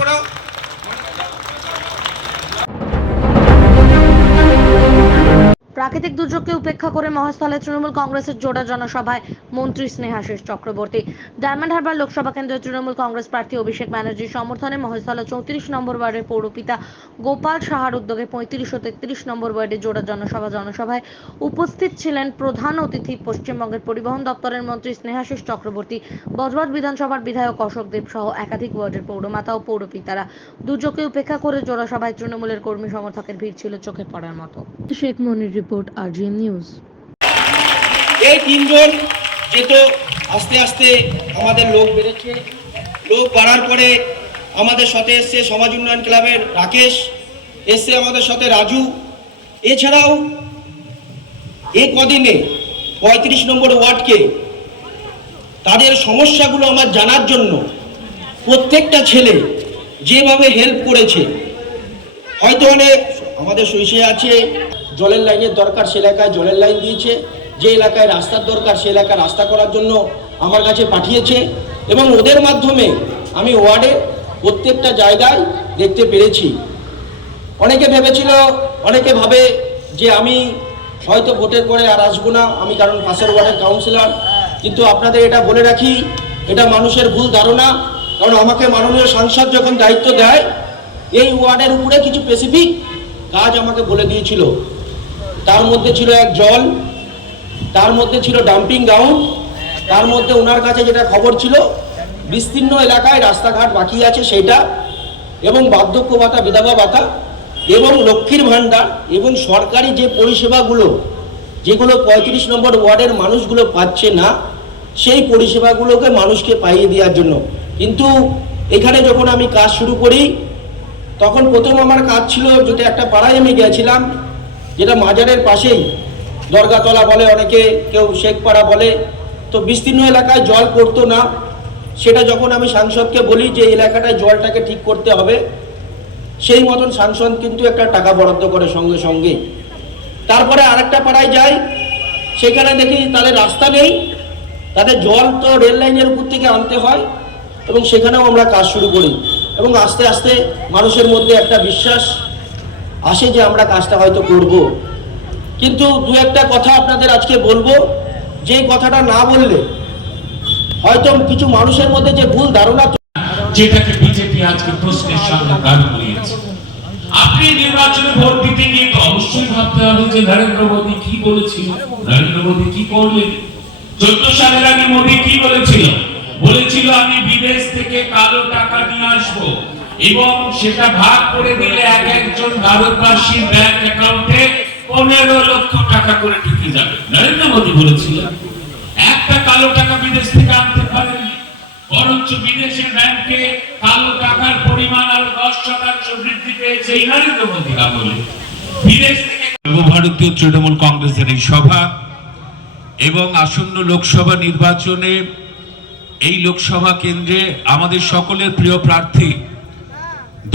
করেও প্রাকৃতিক দুর্যোগকে উপেক্ষা করে মহেশতলে তৃণমূল কংগ্রেসের জোড়া জনসভায় মন্ত্রী স্নেহাশিস চক্রবর্তী। ডায়মন্ড হারবার লোকসভা কেন্দ্রের তৃণমূল কংগ্রেস প্রার্থী অভিষেক ব্যানার্জির সমর্থনে মহেশতলা 34 নম্বর ওয়ার্ডের পৌরপিতা গোপাল সাহার উদ্যোগে 35 ও 33 নম্বর ওয়ার্ডে জোড়া জনসভায় উপস্থিত ছিলেন প্রধান অতিথি পশ্চিমবঙ্গের পরিবহন দপ্তরের মন্ত্রী স্নেহাশিস চক্রবর্তী, বজবজ বিধানসভার বিধায়ক অশোক দেব সহ একাধিক ওয়ার্ডের পৌরমাতা ও পৌরপিতারা। দুর্যোগকে উপেক্ষা করে জোড়া সভায় তৃণমূলের কর্মী সমর্থকের ভিড় ছিল চোখে পড়ার মতো। শেখ মনির রিপোর্ট, RGN নিউজ। এই তিনজন যেত আস্তে আস্তে আমাদের লোক বেড়েছে, লোক বাড়ার পরে আমাদের সাথে এসছে সমাজ উন্নয়ন ক্লাবের রাকেশ, এসছে আমাদের সাথে রাজু। এছাড়াও এই কদিনে 35 নম্বর ওয়ার্ডকে তাদের সমস্যাগুলো আমার জানার জন্য প্রত্যেকটা ছেলে যেভাবে হেল্প করেছে, হয়তো অনেক আমাদের সইসে আছে জলের লাইনের দরকার, সে এলাকায় জলের লাইন দিয়েছে, যে এলাকায় রাস্তার দরকার সে এলাকায় রাস্তা করার জন্য আমার কাছে পাঠিয়েছে, এবং ওদের মাধ্যমে আমি ওয়ার্ডে প্রত্যেকটা জায়গায় দেখতে পেরেছি। অনেকে ভেবেছিল, অনেকে ভাবে যে আমি হয়তো ভোটের পরে আর আসবো না, আমি কারণ পাশের ওয়ার্ডের কাউন্সিলর। কিন্তু আপনাদের এটা বলে রাখি, এটা মানুষের ভুল ধারণা। কারণ আমাকে মাননীয় সাংসদ যখন দায়িত্ব দেয়, এই ওয়ার্ডের উপরে কিছু স্পেসিফিক কাজ আমাকে বলে দিয়েছিল। তার মধ্যে ছিল এক জল, তার মধ্যে ছিল ডাম্পিং গ্রাউন্ড, তার মধ্যে ওনার কাছে যেটা খবর ছিল বিস্তীর্ণ এলাকায় রাস্তাঘাট বাকি আছে সেটা, এবং বার্ধক্য ভাতা, বিধবা ভাতা, এবং লক্ষ্মীর ভাণ্ডার, এবং সরকারি যে পরিষেবাগুলো যেগুলো 35 নম্বর ওয়ার্ডের মানুষগুলো পাচ্ছে না, সেই পরিষেবাগুলোকে মানুষকে পাইয়ে দেওয়ার জন্য। কিন্তু এখানে যখন আমি কাজ শুরু করি, তখন প্রথম আমার কাজ ছিল, যেটা একটা পাড়ায় আমি গিয়েছিলাম, যেটা মাজারের পাশেই, দরগাতলা বলে অনেকে, কেউ শেখপাড়া বলে, তো বিস্তীর্ণ এলাকায় জল পড়তো না। সেটা যখন আমি সাংসদকে বলি যে এলাকাটায় জলটাকে ঠিক করতে হবে, সেই মতন সাংসদ কিন্তু একটা টাকা বরাদ্দ করে সঙ্গে সঙ্গে। তারপরে আরেকটা পাড়ায় যাই, সেখানে দেখি তাদের রাস্তা নেই, তাদের জল তো রেল লাইনের উপর থেকে আনতে হয়, এবং সেখানেও আমরা কাজ শুরু করি, এবং আস্তে আস্তে মানুষের মধ্যে একটা বিশ্বাস আসে যে আমরা কাজটা হয়তো করব। কিন্তু দু একটা কথা আপনাদের আজকে বলবো, যে কথাটা না বললে হয়তো কিছু মানুষের মধ্যে যে ভুল ধারণা, যেটাকে বিজেপি আজকে প্রশ্নের সামনে দাঁড় করিয়েছে। আপনি নির্বাচনে ভোট দিতে গিয়ে অবশ্যই ভাবতে হবে যে নরেন্দ্র মোদী কি বলেছিল, নরেন্দ্র মোদী কি করলেন। 14 সালের আগে মোদী কি বলেছিল? বলেছিল আমি বিদেশ থেকে কালো টাকা নিয়ে আসবো, এবং সেটা ভাগ করে দিলে এক একজন ভারতবাসীর ব্যাংক অ্যাকাউন্টে 15 লক্ষ টাকা করে ঢুকে যাবে। নরেন্দ্র মোদী বলেছিল একটা কালো টাকা বিদেশ থেকে আনতে পারেন, বরঞ্চ বিদেশের ব্যাংকে কালো টাকার পরিমাণ আরো 10% বৃদ্ধি পেয়েছে এই নরেন্দ্র মোদীর আমলে। বিদেশ থেকে সর্বভারতীয় তৃণমূল কংগ্রেসের এই সভা এবং আসন্ন লোকসভা নির্বাচনে এই লোকসভা কেন্দ্রে আমাদের সকলের প্রিয় প্রার্থী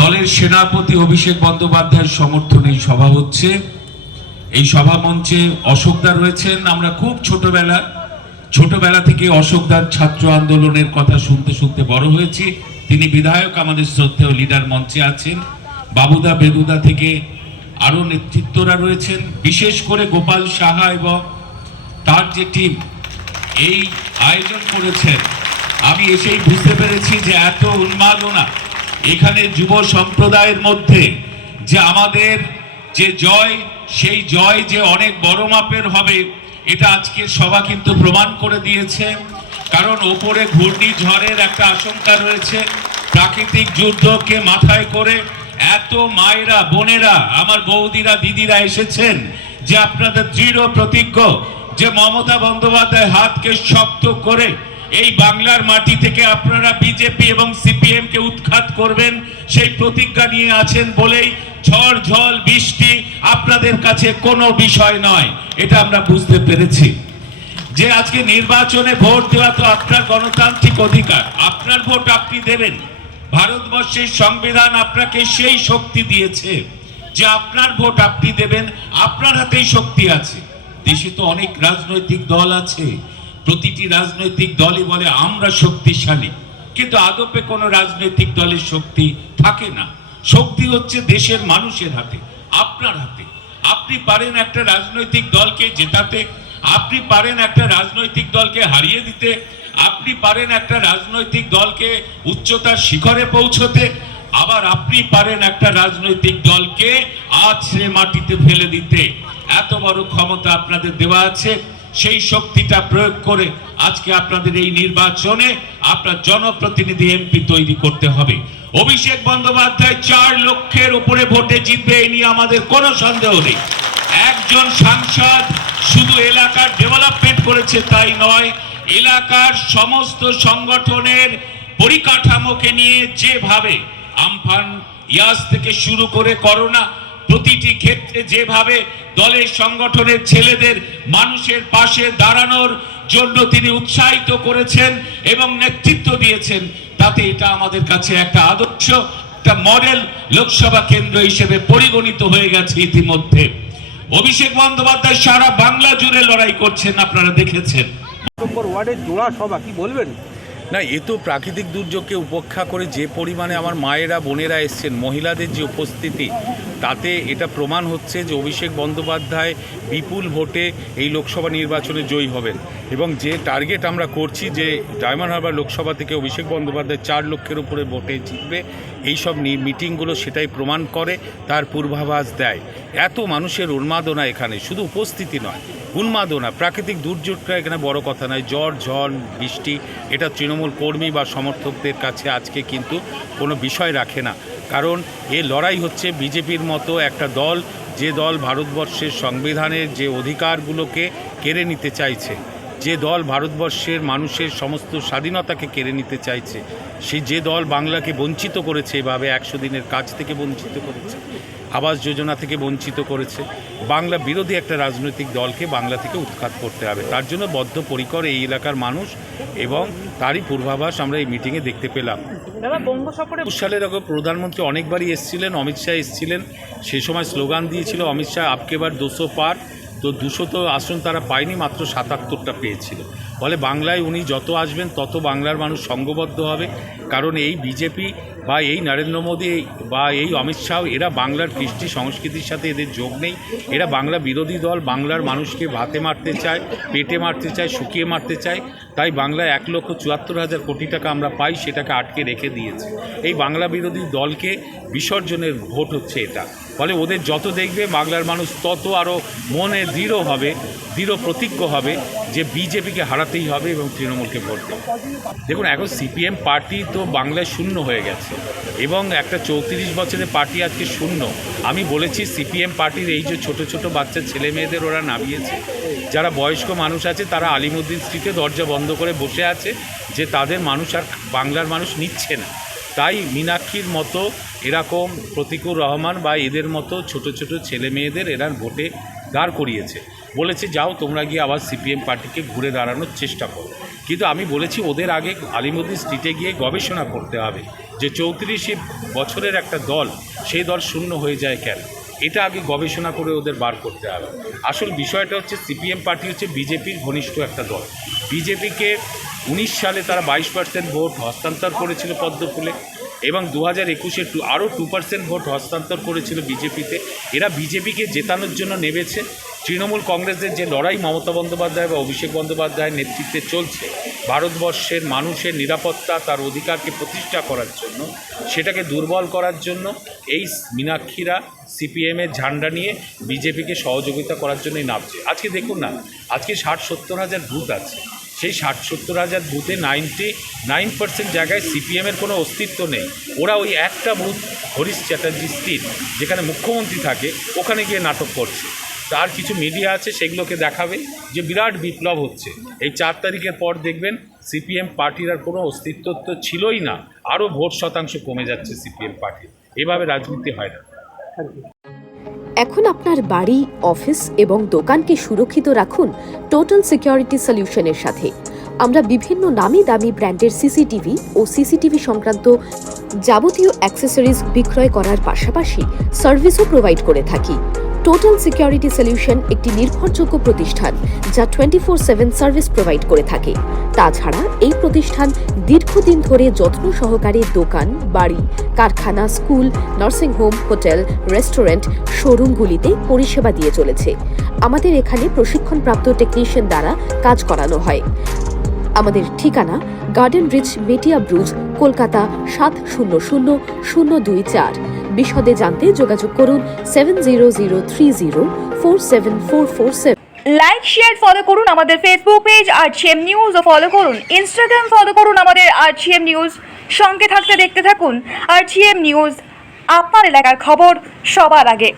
দলের সেনাপতি অভিষেক বন্দ্যোপাধ্যায়ের সমর্থনে এই সভা হচ্ছে। এই সভা মঞ্চে অশোকদা রয়েছেন। আমরা খুব ছোটবেলা থেকে অশোকদার ছাত্র আন্দোলনের কথা শুনতে শুনতে বড় হয়েছি। তিনি বিধায়ক, আমাদের শ্রদ্ধেয় লিডার মঞ্চে আছেন। বাবুদা বেদুদা থেকে আরো নেতৃত্বরা রয়েছেন, বিশেষ করে গোপাল সাহা এবং তার যে টিম এই আয়োজন করেছেন। আমি এসেই বুঝতে পেরেছি যে এত উন্মাদনা এখানে যুব সম্প্রদায়ের মধ্যে, যে আমাদের যে জয়, সেই জয় যে অনেক বড় মাপের হবে, এটা আজকের সভা কিন্তু প্রমাণ করে দিয়েছে। কারণ ওপরে ঘূর্ণিঝড়ের একটা আশঙ্কা রয়েছে, প্রাকৃতিক যুদ্ধকে মাথায় করে এত মায়েরা, বোনেরা, আমার বৌদিরা, দিদিরা এসেছেন, যে আপনাদের দৃঢ় প্রতিজ্ঞ যে মমতা বন্দ্যোপাধ্যায় হাতকে শক্ত করে এই বাংলার মাটি থেকে আপনারা বিজেপি এবং সিপিএম কে উৎখাত করবেন, সেই প্রতিজ্ঞা নিয়ে আছেন বলেই ঝড় ঝড় বৃষ্টি আপনাদের কাছে কোনো বিষয় নয়। এটা আমরা বুঝতে পেরেছি যে আজকে নির্বাচনে ভোট দেওয়া তো আপনার গণতান্ত্রিক অধিকার, আপনার ভোট আপনি দেবেন। ভারতবর্ষের সংবিধান আপনাকে সেই শক্তি দিয়েছে যে আপনার ভোট আপনি দেবেন, আপনার হাতেই শক্তি আছে। দেশে তো অনেক রাজনৈতিক দল আছে, প্রতিটি রাজনৈতিক দলই বলে আমরা শক্তিশালী, কিন্তু আদপে কোনো রাজনৈতিক দলের শক্তি থাকে না। শক্তি হচ্ছে দেশের মানুষের হাতে, আপনার হাতে। আপনি পারেন একটা রাজনৈতিক দলকে জেতাতে, আপনি পারেন একটা রাজনৈতিক দলকে হারিয়ে দিতে, আপনি পারেন একটা রাজনৈতিক দলকে উচ্চতার শিখরে পৌঁছতে, আবার আপনি পারেন একটা রাজনৈতিক দলকে আছড়ে মাটিতে ফেলে দিতে। এত বড় ক্ষমতা আপনাদের দেওয়া আছে। সেই শক্তিটা প্রয়োগ করে আজকে আপনাদের এই নির্বাচনে আপনার জনপ্রতিনিধি এমপি তৈরি করতে হবে। অভিষেক বন্দ্যোপাধ্যায় 4 লক্ষের উপরে ভোটে জিতবে, এই নিয়ে আমাদের কোনো সন্দেহ নেই। একজন সাংসদ শুধু এলাকার ডেভেলপমেন্ট করেছে তাই নয়, এলাকার সমস্ত সংগঠনের পরিকাঠামোকে নিয়ে যেভাবে আমফান ইয়াস থেকে শুরু করে করোনা, প্রতিটি ক্ষেত্রে যেভাবে দলের সংগঠনের ছেলেদের মানুষের পাশে দাঁড়ানোর জন্য তিনি উৎসাহিত করেছেন এবং নেতৃত্ব দিয়েছেন, তাতে এটা আমাদের কাছে একটা আদর্শ, একটা মডেল লোকসভা কেন্দ্র হিসেবে পরিগণিত হয়ে গেছে ইতিমধ্যে। অভিষেক বন্দ্যোপাধ্যায় সারা বাংলা জুড়ে লড়াই করছেন, আপনারা দেখেছেন। ওয়ার্ডের জোড়া সভা, কি বলবেন? না, এ তো প্রাকৃতিক দুর্যোগকে উপেক্ষা করে যে পরিমাণে আমার মায়েরা বোনেরা এসছেন, মহিলাদের যে উপস্থিতি, তাতে এটা প্রমাণ হচ্ছে যে অভিষেক বন্দ্যোপাধ্যায় বিপুল ভোটে এই লোকসভা নির্বাচনে জয়ী হবেন। এবং যে টার্গেট আমরা করছি যে ডায়মন্ড হারবার লোকসভা থেকে অভিষেক বন্দ্যোপাধ্যায় 4 লক্ষের উপরে ভোটে জিতবে, এইসব মিটিংগুলো সেটাই প্রমাণ করে, তার পূর্বাভাস দেয়। এত মানুষের উন্মাদনা এখানে, শুধু উপস্থিতি নয়, উন্মাদনা। প্রাকৃতিক দুর্যোগটা এখানে বড় কথা নয়, ঝড় বৃষ্টি এটা তৃণমূল কর্মী বা সমর্থকদের কাছে আজকে কিন্তু কোনো বিষয় রাখে না। কারণ এ লড়াই হচ্ছে বিজেপির মতো একটা দল, যে দল ভারতবর্ষের সংবিধানের যে অধিকারগুলোকে কেড়ে নিতে চাইছে, যে দল ভারতবর্ষের মানুষের সমস্ত স্বাধীনতাকে কেড়ে নিতে চাইছে, যে দল বাংলাকে বঞ্চিত করেছে, এভাবে 100 দিনের কাজ থেকে বঞ্চিত করেছে, আবাস যোজনা থেকে বঞ্চিত করেছে। বাংলা বিরোধী একটা রাজনৈতিক দলকে বাংলা থেকে উৎখাত করতে হবে, তার জন্য বদ্ধপরিকর এই এলাকার মানুষ, এবং তারই পূর্বাভাস আমরা এই মিটিংয়ে দেখতে পেলাম। 20 সালের আগে প্রধানমন্ত্রী অনেকবারই এসেছিলেন, অমিত শাহ এসেছিলেন, সেই সময় স্লোগান দিয়েছিল অমিত শাহ আপকে বার 200 পার, তো 200 তো আসন তারা পায়নি, মাত্র 77টা পেয়েছিল। ফলে বাংলায় উনি যত আসবেন তত বাংলার মানুষ সঙ্গবদ্ধ হবে। কারণ এই বিজেপি বা এই নরেন্দ্র মোদী বা এই অমিত শাহ, এরা বাংলার কৃষ্টি সংস্কৃতির সাথে এদের যোগ নেই। এরা বাংলা বিরোধী দল, বাংলার মানুষকে ভাতে মারতে চায়, পেটে মারতে চায়, শুকিয়ে মারতে চায়। তাই বাংলায় 1,74,000 কোটি টাকা আমরা পাই, সেটাকে আটকে রেখে দিয়েছে। এই বাংলা বিরোধী দলকে বিসর্জনের ভোট হচ্ছে এটা। ফলে ওদের যত দেখবে বাংলার মানুষ তত আরও মনে দৃঢ় প্রতিজ্ঞ হবে যে বিজেপিকে হারাতেই হবে এবং তৃণমূলকে ভোট দেবে। দেখুন, এখন সিপিএম পার্টি তো বাংলায় শূন্য হয়ে গেছে, এবং একটা 34 বছরের পার্টি আজকে শূন্য। আমি বলেছি সিপিএম পার্টির এই যে ছোট ছোট বাচ্চা ছেলে মেয়েদের ওরা নামিয়েছে, যারা বয়স্ক মানুষ আছে তারা আলিমুদ্দিন স্ট্রিটে দরজা বন্ধ করে বসে আছে, যে তাদের মানুষ আর বাংলার মানুষ নিচ্ছে না। তাই মীনাক্ষীর মতো এরকম প্রতিকুর রহমান বা এদের মতো ছোট ছোট ছেলে মেয়েদের এরা ভোটে দাঁড় করিয়েছে, বলেছে যাও তোমরা গিয়ে আবার সিপিএম পার্টিকে ঘুরে দাঁড়ানোর চেষ্টা করো। কিন্তু আমি বলেছি ওদের আগে আলিমুদ্দিন স্ট্রিটে গিয়ে গবেষণা করতে হবে যে 34 বছরের একটা দল, সেই দল শূন্য হয়ে যায় কেন, এটা আগে গবেষণা করে ওদের বার করতে হবে। আসল বিষয়টা হচ্ছে সিপিএম পার্টি হচ্ছে বিজেপির ঘনিষ্ঠ একটা দল। বিজেপিকে 19 সালে তারা 22% ভোট হস্তান্তর করেছিল পদ্মফুলে, এবং 2021-এ আরও 2% ভোট হস্তান্তর করেছিল বিজেপিতে। এরা বিজেপিকে জেতানোর জন্য নেমেছে। তৃণমূল কংগ্রেসের যে লড়াই মমতা বন্দ্যোপাধ্যায় বা অভিষেক বন্দ্যোপাধ্যায়ের নেতৃত্বে চলছে, ভারতবর্ষের মানুষের নিরাপত্তা, তার অধিকারকে প্রতিষ্ঠা করার জন্য, সেটাকে দুর্বল করার জন্য এই মীনাক্ষীরা সিপিএমের ঝান্ডা নিয়ে বিজেপিকে সহযোগিতা করার জন্যই নামছে। আজকে দেখুন না, আজকে 60-70 হাজার বুথ আছে, সেই 60-70 হাজার বুথে 99% জায়গায় সিপিএমের কোনো অস্তিত্ব নেই। ওরা ওই একটা বুথ হরিশ চ্যাটার্জি স্ট্রিট, যেখানে মুখ্যমন্ত্রী থাকে, ওখানে গিয়ে নাটক করছে। তার কিছু মিডিয়া আছে, সেগুলোকে দেখাবে যে বিরাট বিপ্লব হচ্ছে। এই 4 তারিখের পর দেখবেন সিপিএম পার্টির আর কোনো অস্তিত্ব তো ছিলই না, আরও ভোট শতাংশ কমে যাচ্ছে সিপিএম পার্টির। এভাবে রাজনীতি হয় না। এখন আপনার বাড়ি, অফিস এবং দোকানকে সুরক্ষিত রাখুন টোটাল সিকিউরিটি সলিউশনের সাথে। আমরা বিভিন্ন নামি দামি ব্র্যান্ডের সিসিটিভি ও সিসিটিভি সংক্রান্ত যাবতীয় অ্যাক্সেসরিজ বিক্রয় করার পাশাপাশি সার্ভিসও প্রোভাইড করে থাকি। টোটাল সিকিউরিটি সলিউশন একটি নির্ভরযোগ্য প্রতিষ্ঠান যা 24/7 সার্ভিস প্রোভাইড করে থাকে। তাছাড়া এই প্রতিষ্ঠান দীর্ঘদিন ধরে যত্ন সহকারে দোকান, বাড়ি, কারখানা, school, nursing home, hotel, restaurant, শোরুমগুলিতে পরিষেবা দিয়ে চলেছে। আমাদের এখানে প্রশিক্ষণপ্রাপ্ত টেকনিশিয়ান দ্বারা কাজ করানো হয়। আমাদের ঠিকানা গার্ডেন রিচ, মেটিয়া ব্রুজ, কলকাতা 700024। বিশদে জানতে যোগাযোগ করুন 7003047447। লাইক, শেয়ার, ফলো করুন আমাদের ফেসবুক পেজ RGM নিউজ ও ফলো করুন ইনস্টাগ্রাম, ফলো করুন আমাদের RGM নিউজ। সঙ্গে থাকতে দেখতে থাকুন RGM নিউজ, আপনার এলাকার খবর সবার আগে।